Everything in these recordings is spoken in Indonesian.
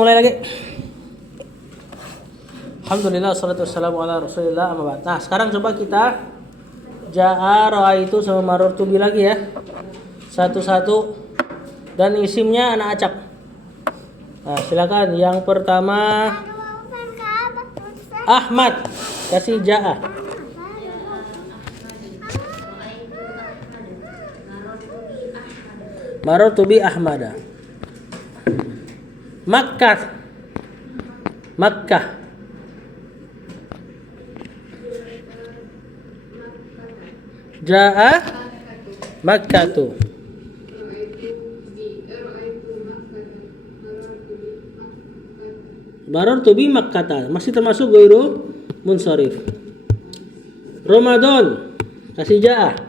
Mulai lagi. Alhamdulillah, wassalatu wassalamu ala rasulillah, amma ba'd. Nah, sekarang coba kita ja'a, ra'aitu sama marartu bi lagi ya. Satu-satu. Dan isimnya anak acak. Nah, silakan. Yang pertama Ahmad. Kasih ja'a. Marartu bi Ahmada. Makkah. Makkah. Ja'a Makkatu. Marartu bi Makkata. Masih termasuk ghairu munsharif. Ramadan. Kasih ja'a.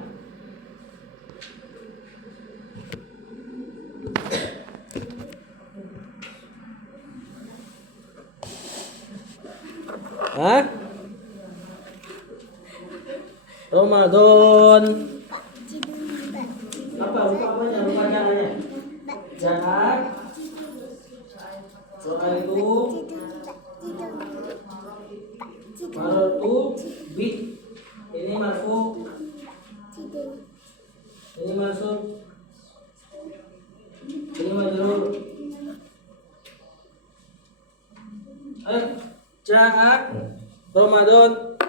Hah? Ramadan. Apa rupanya jalannya? Ja'a. Doa itu marartu bi. Ini marfu. Ini mansub. Ini majrur. Ja'a Ramadan.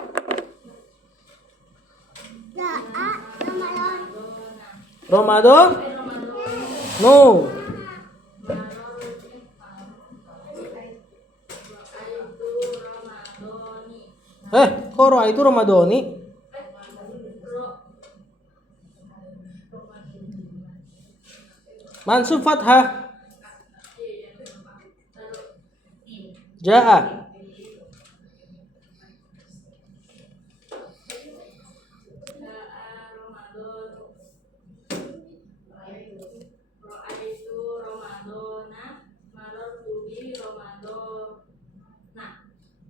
Ramadan? No. Kok roa itu Ramadhani? Mansub fathah. Ja'a.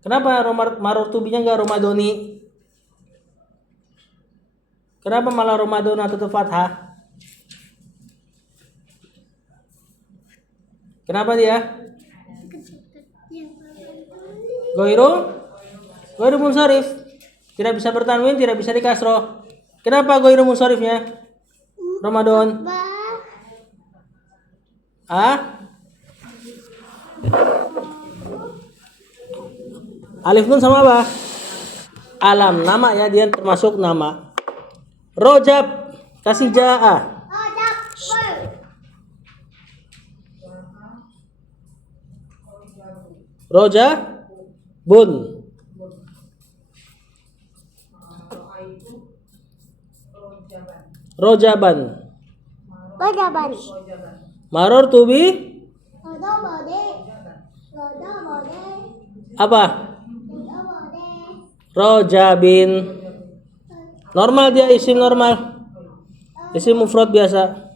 Kenapa marartubinya enggak Ramadhani? Kenapa malah Ramadhana tetap fathah? Kenapa dia? Ghairu munsharif. Tidak bisa bertanwin, tidak bisa dikasroh. Kenapa ghairu munsharifnya? Ramadan. Alif nun sama apa? Alam, nama ya, dia termasuk nama. Rojab, kasih ja'a. Roja bun. Rojaban. Marartu bi apa? Rojabin. Normal, dia isim normal. Isim mufrad biasa.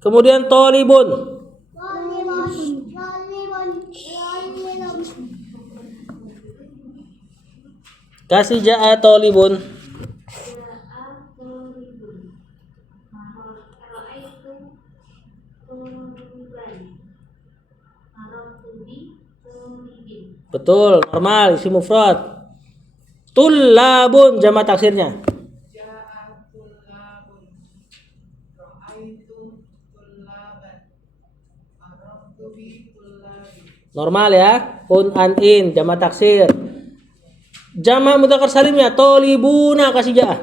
Kemudian tolibun. Kasih ja'a tolibun. Betul, normal, isim mufrad. Tullabun, jamak taksirnya. Normal ya, kun an in, jamak taksir. Jamak mudzakkar salimnya tolibuna, kasih ja'a.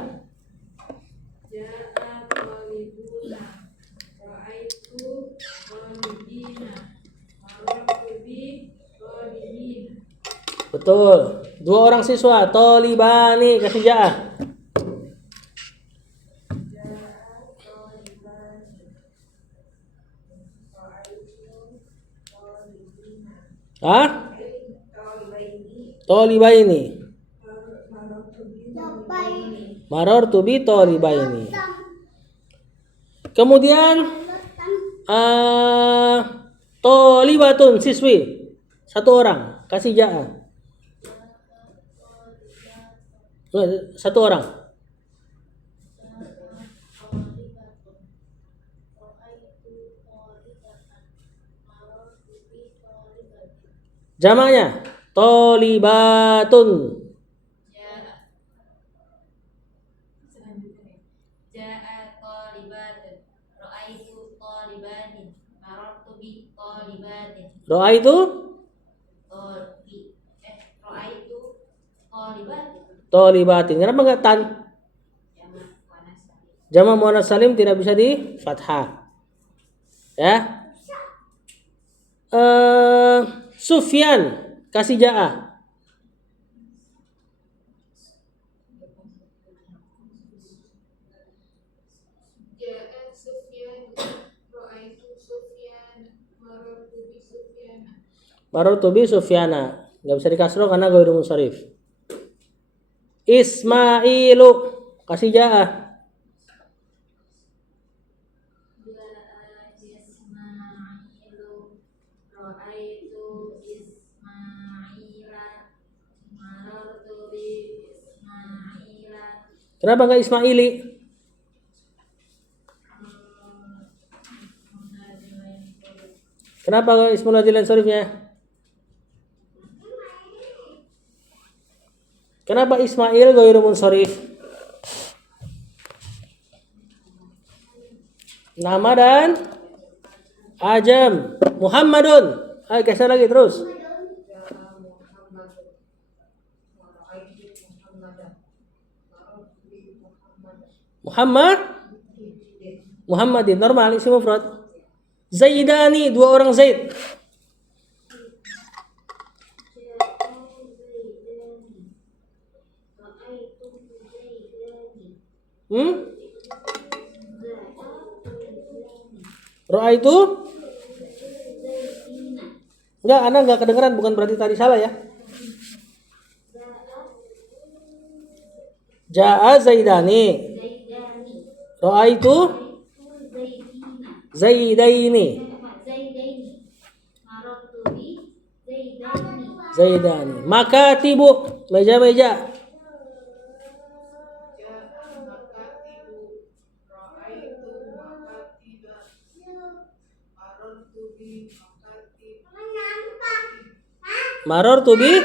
Betul. Dua orang siswa, tolibani, kasih ja'a. Tolibaini. Marartu bi tolibaini. Kemudian tolibatun, siswi. Satu orang, kasih ja'a. Satu orang. Jamaknya tolibatun. Ja'a. Ja'a talibatun. Ra'aitu talibatin. Marartu bi talibatin. Ra'aitu Ra'aitu talibatin. tolibatin. Kenapa enggak tan? Jamak muannas salim. Jamak muannas salim tidak bisa di fathah. Ya. Sufyan kasih ja'a. Ja'a Sufyan, ra'aitu Sufyan, marartu bi Sufyan. Marartu bi Sufyana. Enggak bisa dikasroh karena ghairu munsharif. Ismailu kasih ja'a. Ja'a Ismailu. Ra'aitu Ismaila. Marartu bi Ismaila. Kenapa enggak Ismaili? Kenapa enggak ismul ladzi lain sharifnya? Kenapa Ismail ghairu munsharif? Nama dan ajam. Muhammadun. Ayo geser lagi terus. Ja'a Muhammadun, ra'aitu Muhammadan, marartu bi Muhammadan. Muhammad. Muhammadin normal isim mufrad. Zaidani dua orang Zaid. Roa itu? Enggak, Anda enggak kedengeran, bukan berarti tadi salah ya. Ja'a Zaidani. Roa itu? Zaidaini. Zaidani. Makatibu, meja-meja. Ja'a makatibu, ra'aitu makatiba, marartu bi Marartu bi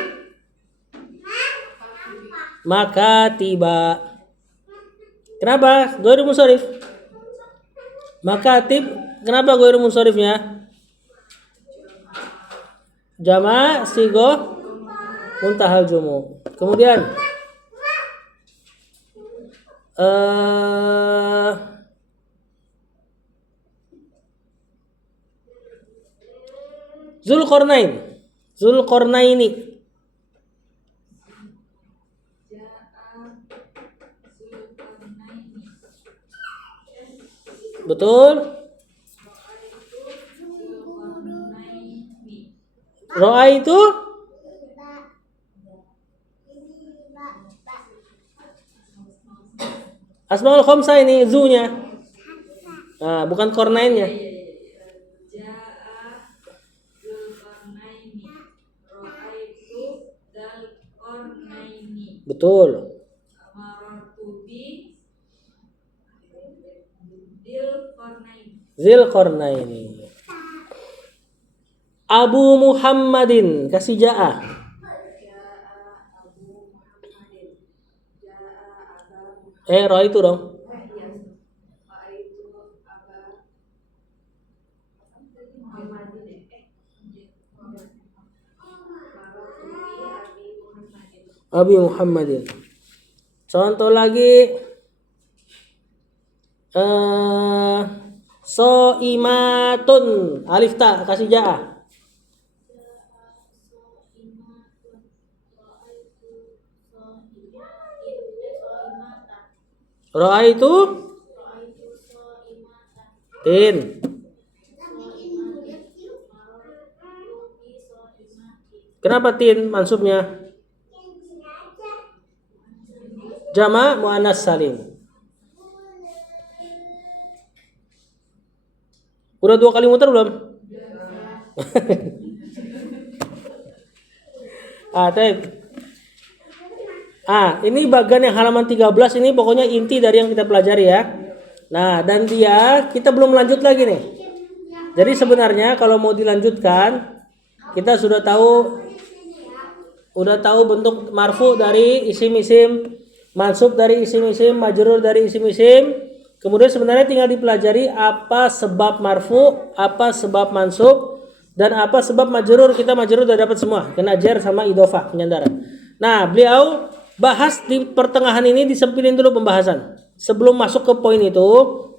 makatiba. Kenapa? Ghairu munsharif. Makatib, kenapa ghairu munsharifnya? Jama' sigo muntahal jumu. Kemudian Zulqarnain. Zulqarnaini. Betul. Ro'a itu Asmaul khamsah ini zunya. Nah, bukan kornainnya. Ja'a Zulqarnaini. Ra'aitu Dzulqarnaini. Betul. Marartu bi Dzulqarnaini. Zulqarnaini. Abu Muhammadin kasih ja'a. Ja'a Abu Muhammadin. Ja'a Aba Ro'a itu dong. Ra'aitu Aba Muhammadin. Marartu bi Abi Muhammadin. Abi Muhammadin. Contoh lagi So'imatun alif ta kasih ja'a. Ro'a itu tin. Kenapa tin mansubnya? Jama' muannas salim. Udah 2 kali muter belum? Ini bagian yang halaman 13 ini pokoknya inti dari yang kita pelajari ya. Nah, dan kita belum lanjut lagi nih. Jadi sebenarnya kalau mau dilanjutkan Kita sudah tahu bentuk marfu dari isim-isim, mansub dari isim-isim, majrur dari isim-isim. Kemudian sebenarnya tinggal dipelajari apa sebab marfu, apa sebab mansub, dan apa sebab majrur. Kita majrur udah dapat semua, kena jar sama idhofah penyandaran. Nah, beliau bahas di pertengahan ini, disempilin dulu pembahasan. Sebelum masuk ke poin itu,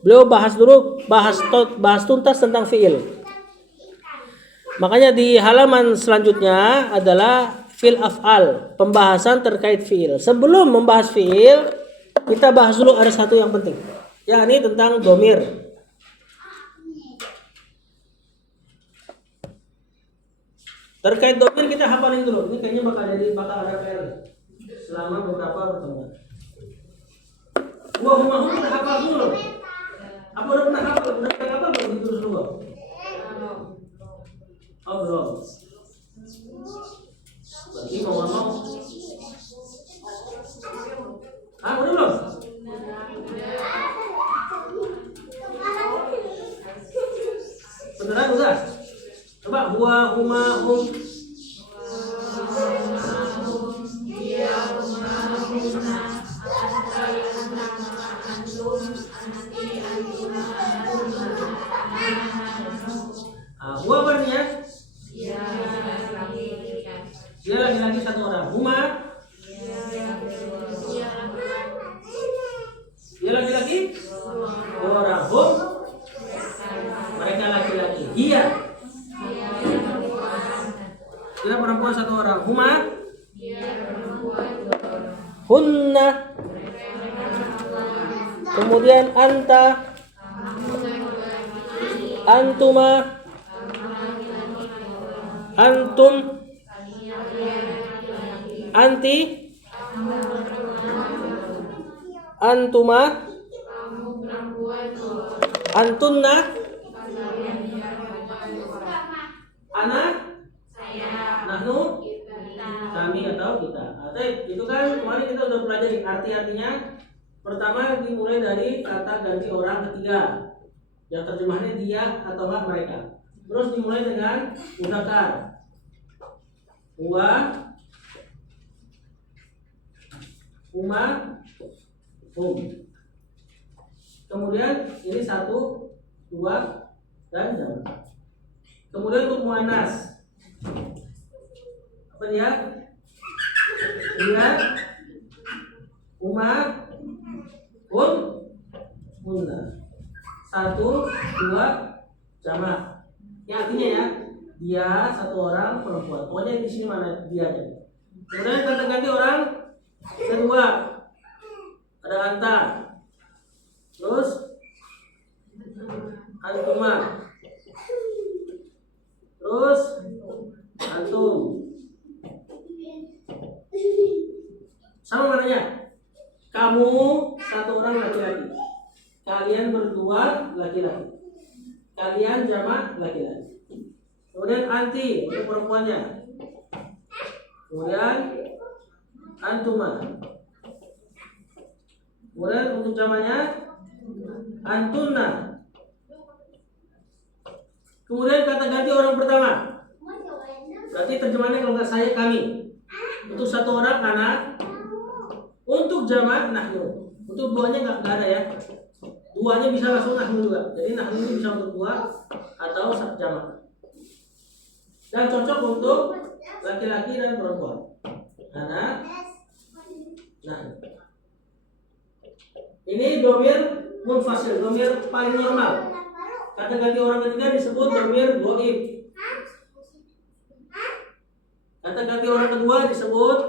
beliau bahas tuntas tentang fiil. Makanya di halaman selanjutnya adalah fil af'al, pembahasan terkait fiil. Sebelum membahas fiil, kita bahas dulu ada satu yang penting, yakni tentang domir. Terkait domir kita hafalin dulu. Ini kayaknya bakal ada PR selama beberapa pertemuan. Huma udah hafal dulu. Apa udah pernah hafal? Udah pernah hafal belum itu dulu? Oh belum. Berarti mau ngomong? Ah udah belum? Beneran udah? Coba huma hum. Hua apa artinya? Dia laki-laki satu orang. Huma? Dia laki-laki? Dua orang. Hum? Mereka laki-laki. Dia? Dia perempuan satu orang. Huma? Hunna? Kemudian anta? Antuma? Antum? Anti? Antuma? Antunna? Ana? Nahnu? Kami atau kita. Itu kan kemarin kita sudah pelajari arti-artinya. Pertama dimulai dari kata ganti orang ketiga, yang terjemahannya dia atau mereka. Terus dimulai dengan mudzakkar. Huwa, huma, hum. Kemudian ini 1, 2, dan jamak. Kemudian untuk muannas, apa dia? Dia, huma, hum, hunna. 1, 2, jamak. Ya artinya ya, dia satu orang perempuan. Pokoknya di sini mana dianya. Kemudian kata ganti orang kedua, ada anta, terus antuma, terus antum. Sama mananya? Kamu satu orang laki-laki, kalian berdua laki-laki, kalian jamak laki-laki. Kemudian anti untuk perempuannya. Kemudian antuma. Kemudian untuk jamaknya antunna. Kemudian kata ganti orang pertama. Berarti terjemahannya kalau nggak saya kami. Untuk satu orang anak. Untuk jamak nahnu. Untuk duanya nggak ada ya. Duanya bisa langsung nahnu juga. Jadi nahnu ini bisa untuk dua atau jamak. Dan cocok untuk laki-laki dan perempuan. Anak. Nah. Ini domir munfasil, domir paling normal. Kata ganti orang ketiga disebut domir goib. Kata ganti orang kedua disebut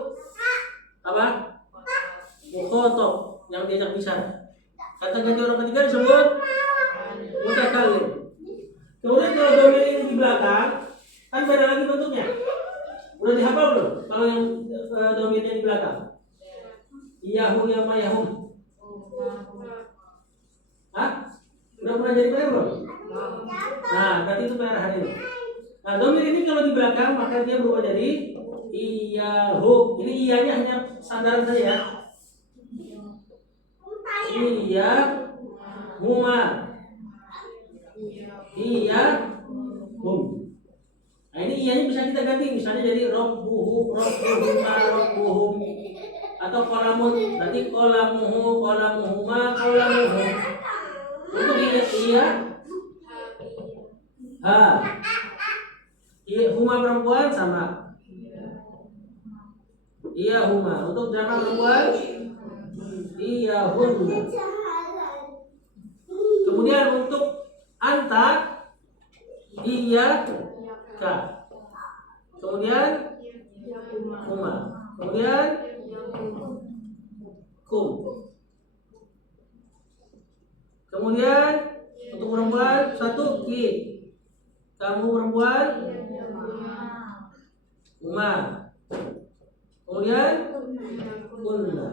apa? Mukhotob, yang diajak bicara. Kata ganti orang ketiga disebut mutakallim. Kemudian kalau domir ini di belakang, kan beda lagi bentuknya. Udah dihafal belum? Kalau yang domirnya di belakang. Iyahu yama yahum. Hah? Udah pernah jadi PR belum? Nah, berarti itu PR hari ini. Nah, domir ini kalau di belakang maka dia berubah jadi iyahu. Ini iyanya hanya sandaran saja ya. Iya huma. Iya hum. Nah, Nah ini iyanya bisa kita ganti, misalnya jadi robbuhu, robbuhuma, robbuhum, atau kolamun, berarti kolamuhu, kolamuhuma, kolamuhum. Untuk iya, ha, iya huma perempuan sama, iya huma. Untuk jamak perempuan, iya hunna. Kemudian untuk anta, iya ka. Kemudian huma. Kemudian kum. Kemudian untuk perempuan satu ki. Kamu perempuan huma. Kemudian kunna.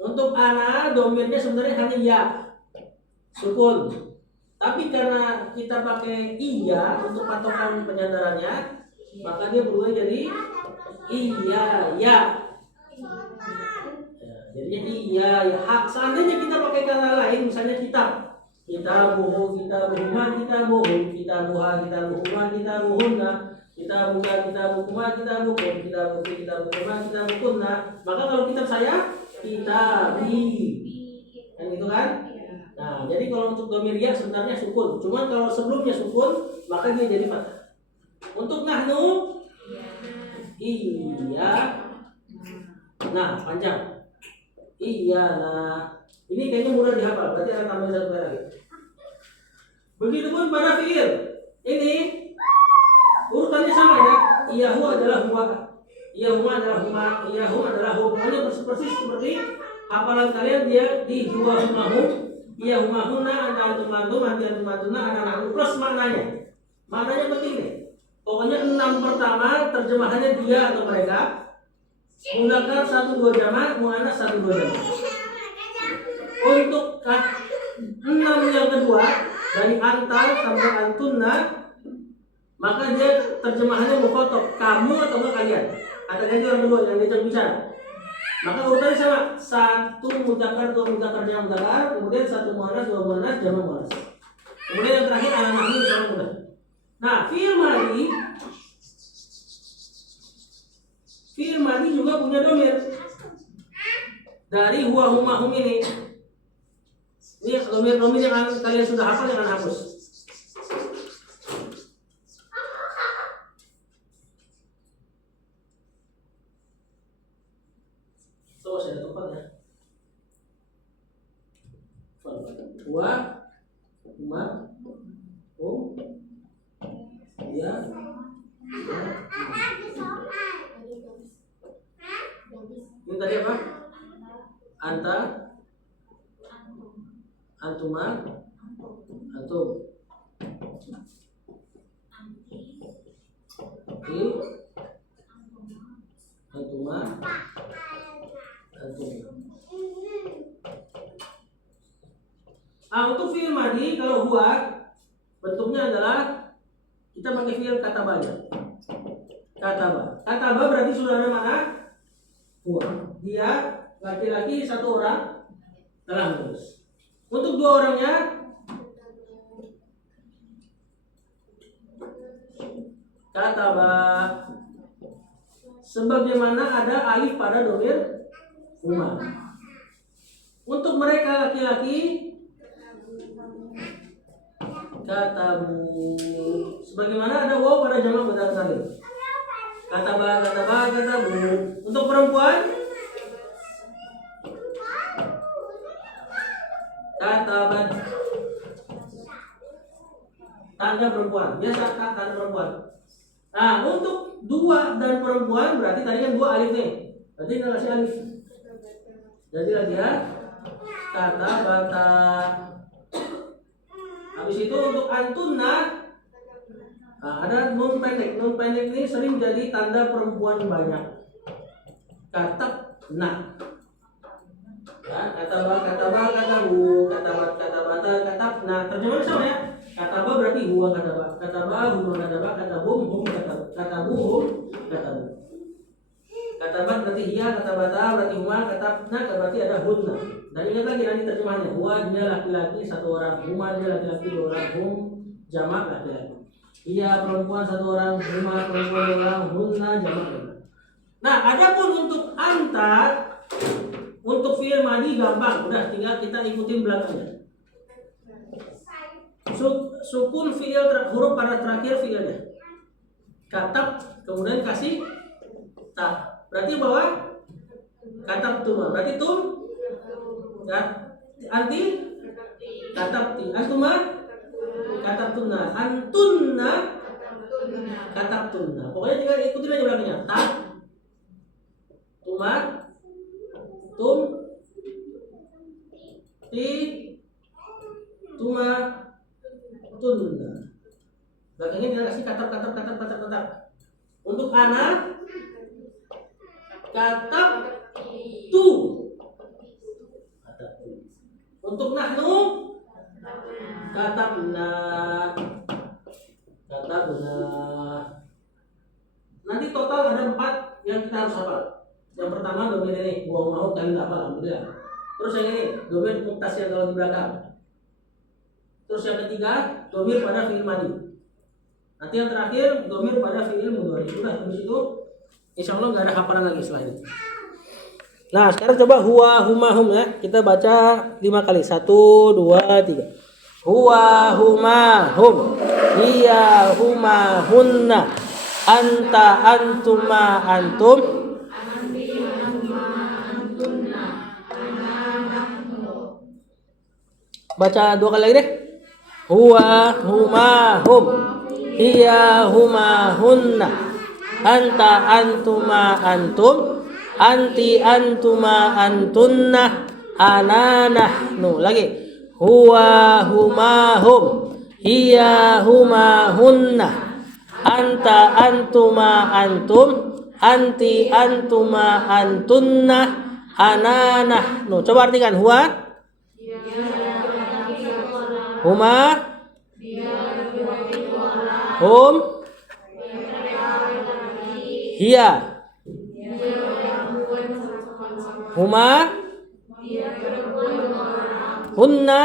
Untuk ana domirnya sebenarnya hanya ya, sukun. Tapi karena kita pakai iya untuk patokan penyandarannya, maka dia berubah jadi iya ya. Jadinya iya ya. Seandainya kita pakai kata lain, misalnya kitab, kitabuhu, kitabuhuma, kitabuhum, kitabuha, kitabuhuma, kitabuhunna, kitabuka, kitabukuma, kitabukum, kitabuki, kitabukuma, kitabukunna. Maka kalau kitab saya kitabi, kan gitu kan? Nah, jadi kalau untuk domir ya sebenarnya sukun. Cuman kalau sebelumnya sukun, maka dia jadi fathah. Untuk nahnu, iya. Nah, panjang. Iya, nah. Ini kayaknya mudah dihafal. Berarti ada tambahan satu kali lagi. Begitupun pada fiil. Ini urutannya sama ya. Iyahu adalah huwa. Iyahuma adalah huma. Iyahum adalah hum. Hanya persis seperti hafalan kalian dia di huwa humahum. Iya humahuna, ada antum antum, anti antum antuna, ada antum plus maknanya. Maknanya penting nih. Pokoknya 6 pertama terjemahannya dia atau mereka. Mudzakkar 1-2 jamak, muannas 1-2 jamak. Untuk 6 yang kedua dari antar sampai antunna, maka dia terjemahannya mukhatab, kamu atau enggak kalian. Ada ganti orang kedua yang dia bicara. Maka urutannya sama, 1 mudzakkar, 2 mudzakkar, jamak mudzakkar, kemudian 1 muannas, 2 muannas, jamak muannas. Kemudian yang terakhir ala nahwi sama mudah. Nah, fi'il madhi juga punya domir. Dari huwa huma hum ini. Ini domir-domir yang kalian sudah hafal, jangan hapus. Saya ada tempat ya. Huwa huma hum ya. Ini tadi apa? Anta, antuma, antum, ki, antuma, antum. Untuk fi'il madhi kalau huwa bentuknya adalah kita pakai fi'il kataba aja. Kataba berarti sudah ada mana? Huwa. Dia laki-laki 1 orang telah menulis. Untuk 2 orangnya kataba. Sebagaimana ada alif pada domir huma. Untuk mereka laki-laki katabu. Sebagaimana ada waw pada jamak mudzakkar salim. Kataba, katabu. Untuk perempuan katabat. Tanda perempuan. Biasa tanda perempuan. Nah, untuk 2 dan perempuan berarti tadi kan 2 alif nih. Berarti kita kasih alif. Jadi lagi ya. Katabata. Habis itu untuk antunna, nah, ada nun pendek. Nun pendek ini sering jadi tanda perempuan banyak. Katabna. Ya, katabu, katabata, katabna. Terjemahan sama ya. Kataba berarti huwa kataba. Kataba, huma kataba, katabum, hum katabu, hum katabu. Katabat berarti hiya, katabata berarti huma, katabna berarti ada hunna. Dan ingat lagi nanti terjemahannya. Huwa dia laki-laki 1 orang, huma dia laki-laki 2 orang, hum jamak laki-laki. Iya perempuan 1 orang, huma perempuan 2 orang, hunna jamak. Nah, adapun untuk anta, untuk fi'il madhi gampang, udah tinggal kita ikutin belakangnya. Sukun fi'il huruf pada terakhir fi'ilnya. Katab, kemudian kasih ta. Berarti bawah katab tuma. Berarti tum ya, anti katab ti. Antuma katab tunna. Antunna katab tunna. Pokoknya tinggal ikutin aja belakangnya. Ta, tuma, tum, ti, tuma, tunna. Belakangnya kita kasih katab. Untuk anak katab tu. Untuk nahnu katabna. Nanti total ada 4 yang kita harus hafal. Yang pertama domir ini, buang mau kalian enggak hafal, alhamdulillah. Terus yang ini, domir muktasir kalau di belakang. Terus yang ketiga, domir pada fi'il madhi. Nanti yang terakhir domir pada fi'il mudhari. Udah di situ insyaallah enggak ada hafalan lagi setelah ini. Nah, sekarang coba huwa huma hum ya. Kita baca 5 kali. 1 2 3. Huwa huma hum. Hiya huma hunna. Anta antuma antum. Baca 2 kali lagi deh. Huwa huma hum. Hiya huma hunna. Anta antuma antum. Anti antuma antunna. Ana nahnu. Lagi. Huwa huma hum. Hiya huma hunna. Anta antuma antum. Anti antuma antunna. Ana nahnu. Coba artikan huwa. Huma. Hum. Hiya. Huma. Hunna.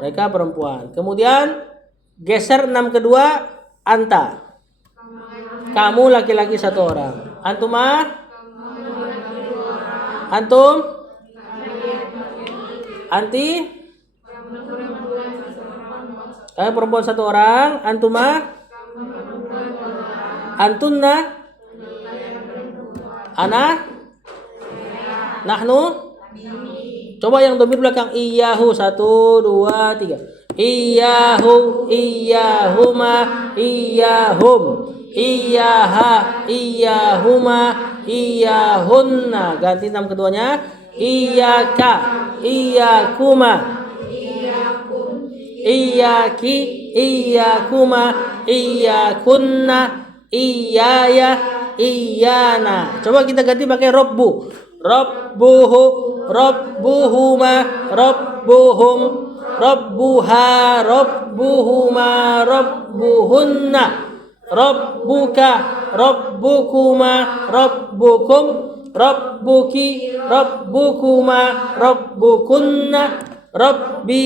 Mereka perempuan. Kemudian geser 6 kedua, anta. Kamu laki-laki 1 orang. Antuma. Antum. Anti. Kalian perempuan 1 orang. Antuma. Antunna. Ana. Nahnu. Coba yang domir belakang. Iyahu. 1 2 3. Iyahu. Iyahuma. Iyahum. Iyaha. Iyahuma. Iyahunna. Ganti 6 keduanya. Iyaka. Iyakuma. Iyaki. Iyakuma. Iyakunna. Iyaya. Iyana. Coba kita ganti pakai robbu. Rabbuhu. Rabbuhuma. Rabbuhum. Rabbuha. Rabbuhuma. Rabbuhunna. Rabbuka. Rabbukuma. Rabbukum. Rabbuki. Rabbukuma. Rabbukunna. Rabbi.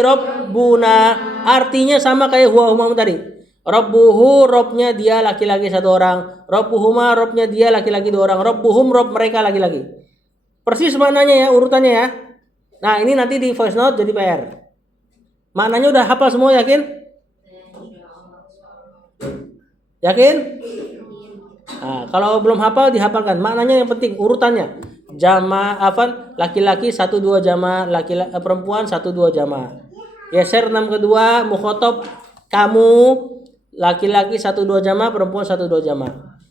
Rabbuna. Artinya sama kayak huwa huma tadi. Rabbuhu, robnya dia laki-laki 1 orang. Rabbuhuma, robnya dia laki-laki 2 orang. Rabbuhum, rob mereka laki-laki. Persis maknanya ya, urutannya ya. Nah, ini nanti di voice note jadi PR. Maknanya udah hafal semua, yakin? Yakin? Nah, kalau belum hafal dihafalkan. Maknanya yang penting urutannya. Jama afan laki-laki 1 2 jama, laki-laki perempuan 1 2 jama. Geser 6 kedua, mukhotob kamu laki-laki 1 2 jama, perempuan 1 2 jama.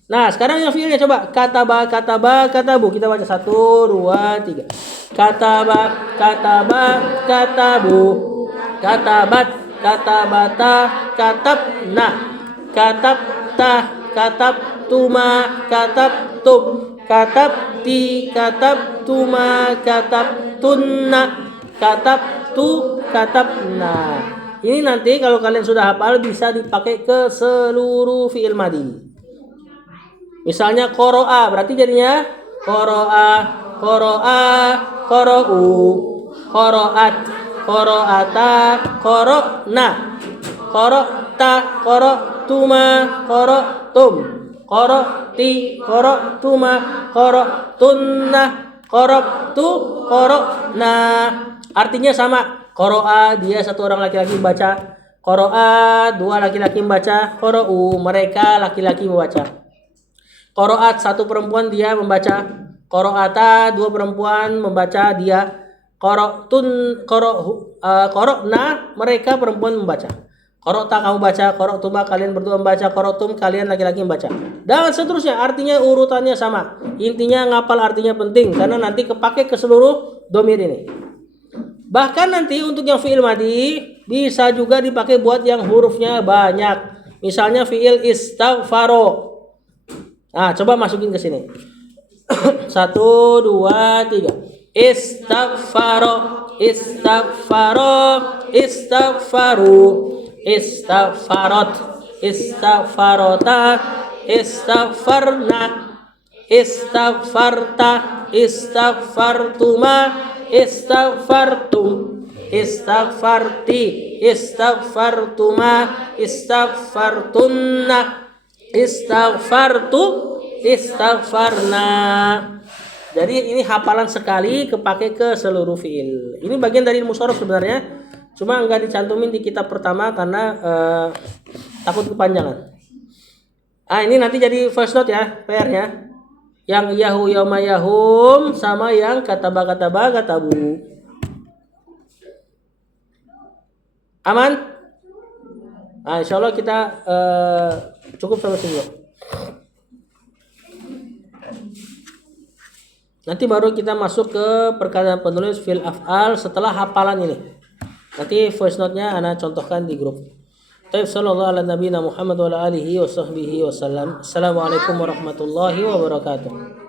Nah, sekarang yang fiilnya coba kataba katabu. Kita baca 1 2 3. Kataba katabu. Katabat katabata katabna. Katabta katabtuma katabtum. Katabti katabtuma katabtunna. Katabtu katabna. Ini nanti kalau kalian sudah hafal bisa dipakai ke seluruh fi'il madhi. Misalnya qoro'a berarti jadinya qoro'a, qoro'a, qoro'u, qoro'at, qoro'ata, qoro'na. qara'ta, qara'tuma, qara'tum, qara'ti, qara'tuma, qara'tunna, qara'tu, qara'na. Artinya sama. Qara'a dia satu orang laki-laki membaca, qara'a dua laki-laki membaca, qara'u mereka laki-laki membaca. Qara'at satu perempuan dia membaca, qara'ata dua perempuan membaca dia, qara'na mereka perempuan membaca. Qara'ta kamu baca, qara'tuma kalian berdua membaca, qara'tum kalian laki-laki membaca. Dan seterusnya, artinya urutannya sama. Intinya ngapal artinya penting karena nanti kepake ke seluruh domir ini. Bahkan nanti untuk yang fi'il madi bisa juga dipakai buat yang hurufnya banyak. Misalnya fi'il istaghfaro. Nah, coba masukin ke sini. 1, 2, 3. Istaghfaro, istaghfaro, istaghfaru, istaghfarot, istaghfarota, istaghfarna, istaghfarta, istaghfartuma, istaghfartum, istaghfarti, istaghfartuma, istaghfartunna, istaghfartu, istaghfarna. Jadi ini hafalan sekali kepake ke seluruh fiil. Ini bagian dari ilmu shorof sebenarnya, cuma enggak dicantumin di kitab pertama karena takut kepanjangan. Ini nanti jadi first note ya, PR-nya. Yang yahu yauma yahum sama yang kataba katabu. Aman? Nah, insya Allah kita cukup sampai sini. Nanti baru kita masuk ke perkataan penulis fil af'al setelah hafalan ini. Nanti voice note-nya ana contohkan di grup. Taib sallallahu ala nabiyina Muhammad wa ala alihi wa sahbihi wa sallam. Assalamualaikum warahmatullahi wabarakatuh.